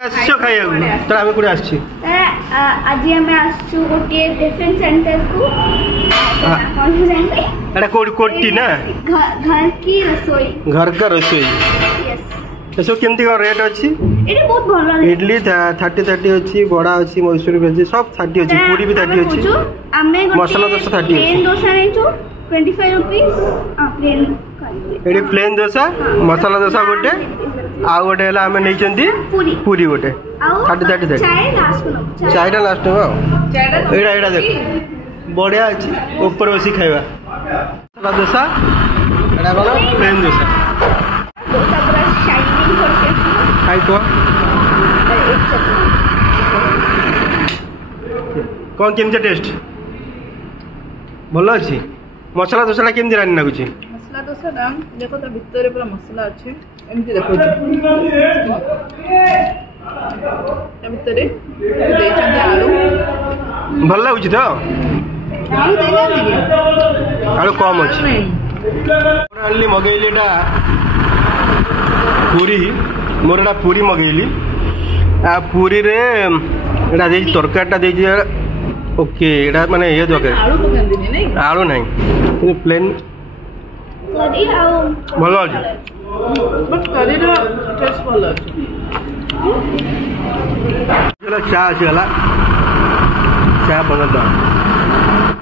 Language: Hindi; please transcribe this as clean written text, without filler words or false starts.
आसछ खाइया तो आमे कोडी आछी आज हमें आछू गोटे टिफिन सेंटर को कौन जानते एटा कोटी ना घर की रसोई घर का रसोई यस एसो केमती का रेट अछि एटा बहुत भलो इडली 30 अछि बड़ा अछि मैसूर अछि सब 30 अछि पूरी भी 30 अछि हमें मसाला डोसा 30 अछि प्लेन डोसा नहीं तो 25 रुपीस प्लेन एडी प्लेन डोसा मसाला डोसा गोटे आ गोटे हला हमें नै चंदी पूरी गोटे 30 चाय लास्ट हो एडा देख बढ़िया अछि ऊपर बसी खाइबा मसाला डोसा एडा वाला प्लेन डोसा डोसा पूरा शाइनिंग करके खाइ तो कौन केमते टेस्ट भलो अछि मसाला डोसा केमती रानी लागुछि मसला डोसा दाम देखो तो भितर पूरा मसला अच्छे एमती देखो भितर आलू भल लागुछि तो आलू दे आलू कम अछि आली मगैली एटा पूरी मोर एटा पूरी मगैली आ पूरी रे एटा दे तरकारीटा दे ओके एटा माने ये दके आलू तो गंदी नहीं आलू नहीं प्लेन करी आओ भलो अछि बट करी रो टेस्ट भलो अछि चला चा बनता